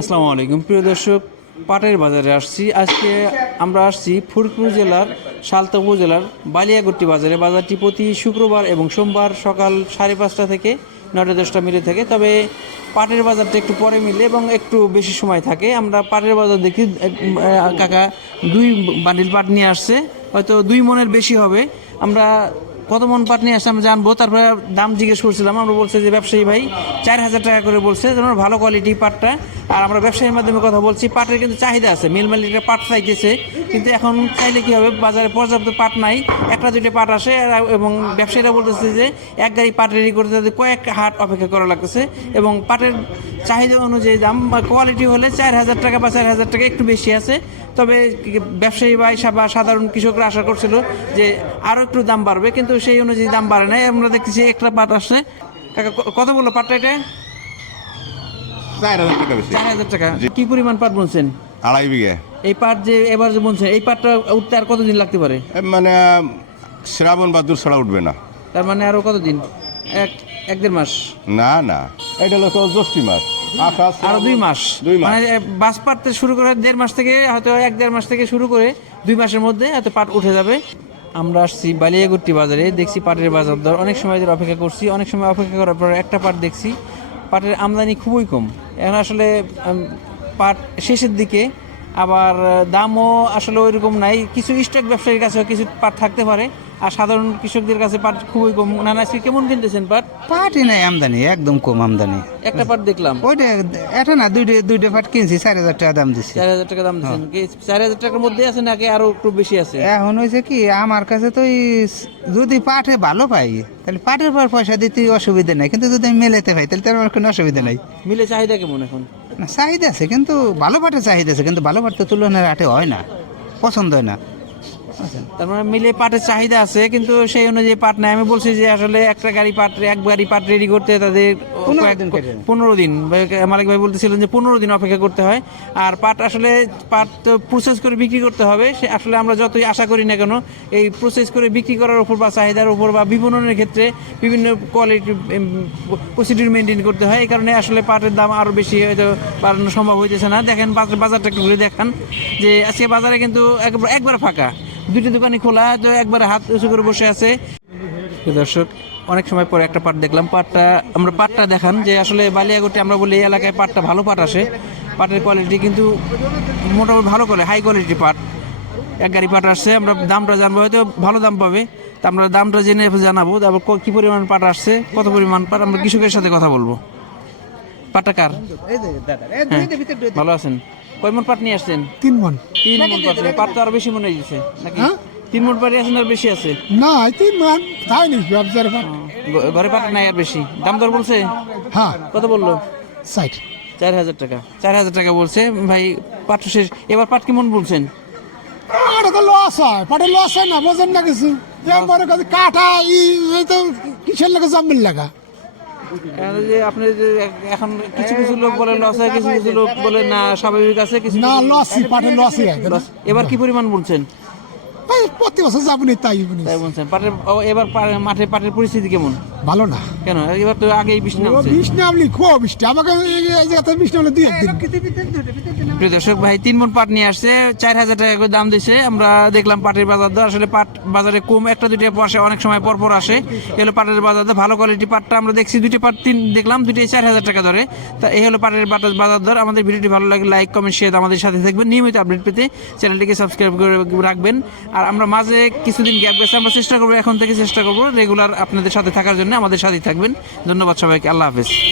আসসালামু আলাইকুম। প্রিয় দর্শক, পাটের বাজারে আসছি। আজকে আমরা আসছি ফুরপুর জেলার সালতা উপজেলার বালিয়াগুট্টি বাজারে। বাজারটি প্রতি শুক্রবার এবং সোমবার সকাল সাড়ে পাঁচটা থেকে নটা দশটা মিলে থাকে। তবে পাটের বাজারটা একটু পরে মিলে এবং একটু বেশি সময় থাকে। আমরা পাটের বাজার দেখি কাকা দুই বান্ডিল পাট নিয়ে আসছে। হয়তো দুই মনের বেশি হবে। আমরা কত মন পাট নিয়ে আসছে আমরা জানব। তারপরে দাম জিজ্ঞেস করছিলাম, আমরা বলছে যে, ব্যবসায়ী ভাই, চার হাজার টাকা করে বলছে যেমন ভালো কোয়ালিটি পাটটা। আর আমরা ব্যবসায়ীর মাধ্যমে কথা বলছি, পাটের কিন্তু চাহিদা আছে। মিল মালিকরা পাট চাইতেছে, কিন্তু এখন চাইলে কী হবে, বাজারে পর্যাপ্ত পাট নাই, একটা দুইটা পাট আসে এবং ব্যবসায়ীরা বলতেছে যে, এক গাড়ি পাট রেডি করতে তাদের কয়েক হাট অপেক্ষা করা লাগতেছে, এবং পাটের চাহিদা অনুযায়ী দাম বা কোয়ালিটি হলে চার হাজার টাকা বা চার হাজার টাকা একটু বেশি আছে। তবে ব্যবসায়ী বা সাধারণ কৃষকরা আশা করছিল যে আরও একটু দাম বাড়বে, কিন্তু সেই অনুযায়ী দাম বাড়ে নাই। আমরা দেখতেছি একটা পাট আসছে। কাকা কত বলল পাটটা এটা? চার হাজার টাকা বেশি। চার হাজার টাকা। কি পরিমাণ পাট বলছেন আড়াই বিঘে। এই পাট যে এবার যে বলছেন এই পাটটা উঠতে আর কতদিন লাগতে পারে? মানে শ্রাবণ বা দূর ছাড়া উঠবে না। তার মানে আরও কতদিন? এক এক দেড় মাস? না না। এটা হলো জ্যৈষ্ঠী মাস। আরও দুই মাস। দুই মাস। মানে বাস পাটতে শুরু করে দেড় মাস থেকে হয়তো এক দেড় মাস থেকে শুরু করে দুই মাসের মধ্যে হয়তো পাট উঠে যাবে। আমরা আসছি বালিয়াগুট্টি বাজারে, দেখছি পাটের বাজার দর। অনেক সময় ধরে অপেক্ষা করছি, অনেক সময় অপেক্ষা করার পর একটা পাট দেখছি, পাটের আমদানি খুবই কম। এখন আসলে পাট শেষের দিকে আবার দামও আসলে ওইরকম নাই। কিছু স্টক ব্যবসায়ীর কাছেও কিছু পাট থাকতে পারে আর সাধারণ কৃষকদের কাছে পাট খুবই কম। নানা আজকে কেমন কিনতেছেন পাট? পাটি নাই আমদানি একদম কম আমদানি। একটা পাট দেখলাম। ওইটা এটা না দুইটা দুইটা পাট কিনছি চার হাজার টাকা দাম দিছি। চার হাজার টাকা দাম দিচ্ছেন কি চার হাজার টাকার মধ্যে আছে নাকি আরও একটু বেশি আছে? এখন হয়েছে কি আমার কাছে তো যদি পাঠে ভালো পাই তাহলে পাটের পর পয়সা দিতে অসুবিধা নাই। কিন্তু যদি আমি মেলাতে পাই তাহলে তার আমার কোনো অসুবিধা নাই। মিলে চাহিদা কেমন এখন? না, চাহিদা আছে, কিন্তু ভালো পাটের চাহিদা আছে, কিন্তু ভালো পাট তুলনায় আটে হয় না, পছন্দ হয় না। বুঝছেন? তার মানে মিলে পাটের চাহিদা আছে কিন্তু সেই অনুযায়ী পাট নাই। আমি বলছি যে আসলে একটা গাড়ি পাট এক গাড়ি পাট রেডি করতে তাদের পনেরো দিন মালিক ভাই বলতেছিলেন যে পনেরো দিন অপেক্ষা করতে হয়। আর পাট আসলে পাট তো প্রসেস করে বিক্রি করতে হবে। সে আসলে আমরা যতই আশা করি না কেন এই প্রসেস করে বিক্রি করার উপর বা চাহিদার উপর বা বিপণনের ক্ষেত্রে বিভিন্ন কোয়ালিটি প্রসিডিউর মেনটেন করতে হয়। এই কারণে আসলে পাটের দাম আরও বেশি হয়তো বাড়ানো সম্ভব হইতেছে না। দেখেন বাজার বাজারটা একটু ঘুরে দেখান যে আজকে বাজারে কিন্তু একবার একবার ফাঁকা। দুটো দোকানই খোলা তো একবারে হাত উঁচু করে বসে আছে। দর্শক অনেক সময় পরে একটা পাট দেখলাম। পাটটা আমরা পাটটা দেখান যে আসলে বালিয়াগোটে আমরা বলি এই এলাকায় পাটটা ভালো পাট আসে। পাটের কোয়ালিটি কিন্তু মোটামুটি ভালো করে হাই কোয়ালিটি পাট। এক গাড়ি পাট আসছে আমরা দামটা জানব হয়তো ভালো দাম পাবে। তা আমরা দামটা জেনে জানাব তারপর কী পরিমাণ পাট আসছে কত পরিমাণ পাট আমরা কৃষকের সাথে কথা বলব। পাটটা কার? হ্যাঁ, ভালো আছেন? কয় মন পাট নিয়ে আসছেন? তিন মন। তিন মন পাট পাট তো আরও বেশি মনে হয়েছে নাকি? হ্যাঁ? তিন মন পাটি আছেন আর বেশি আছে? না তিন মন তাই নি ব্যবসার পাট। ঘরে পাট নাই আর বেশি। দাম দর বলছে? হ্যাঁ। কত বলল? সাইড চার হাজার টাকা। চার হাজার টাকা বলছে। ভাই পাট শেষ। এবার পাট কেমন বলছেন? পাটে লস হয়। পাটে লস হয় না বোঝেন না কিছু। কাটা এই তো কিসের লাগে জমির লাগা? যে আপনি যে এখন কিছু কিছু লোক বলে লস হয় কিছু কিছু লোক বলে না স্বাভাবিক আছে কিছু না লসই পাটে লসই এবার কি পরিমাণ বলছেন? প্রতি বছর যাবনি তাই তাই বলছেন। পাটের এবার মাঠে পাটের পরিস্থিতি কেমন? ভালো না। কেন? এবার তো আগেই বৃষ্টি নামছে। বৃষ্টি নামলি খুব বৃষ্টি। আমাকে এই জায়গাতে বৃষ্টি নামলে দুই একদিন। প্রিয় দর্শক ভাই তিন মন পাট নিয়ে আসছে চার হাজার টাকা করে দাম দিছে। আমরা দেখলাম পাটের বাজার দর। আসলে পাট বাজারে কম একটা দুইটা আসে অনেক সময় পর পর আসে। এগুলো পাটের বাজার দর। ভালো কোয়ালিটি পাটটা আমরা দেখছি দুইটা পাট তিন দেখলাম দুইটাই চার হাজার টাকা ধরে তা এই হলো পাটের বাটার বাজার দর। আমাদের ভিডিওটি ভালো লাগে লাইক কমেন্ট শেয়ার আমাদের সাথে থাকবেন। নিয়মিত আপডেট পেতে চ্যানেলটিকে সাবস্ক্রাইব করে রাখবেন। আর আমরা মাঝে কিছুদিন গ্যাপ গেছে আমরা চেষ্টা করব এখন থেকে চেষ্টা করব রেগুলার আপনাদের সাথে থাকার জন্য। আমাদের সাথেই থাকবেন। ধন্যবাদ সবাইকে আল্লাহ হাফেজ।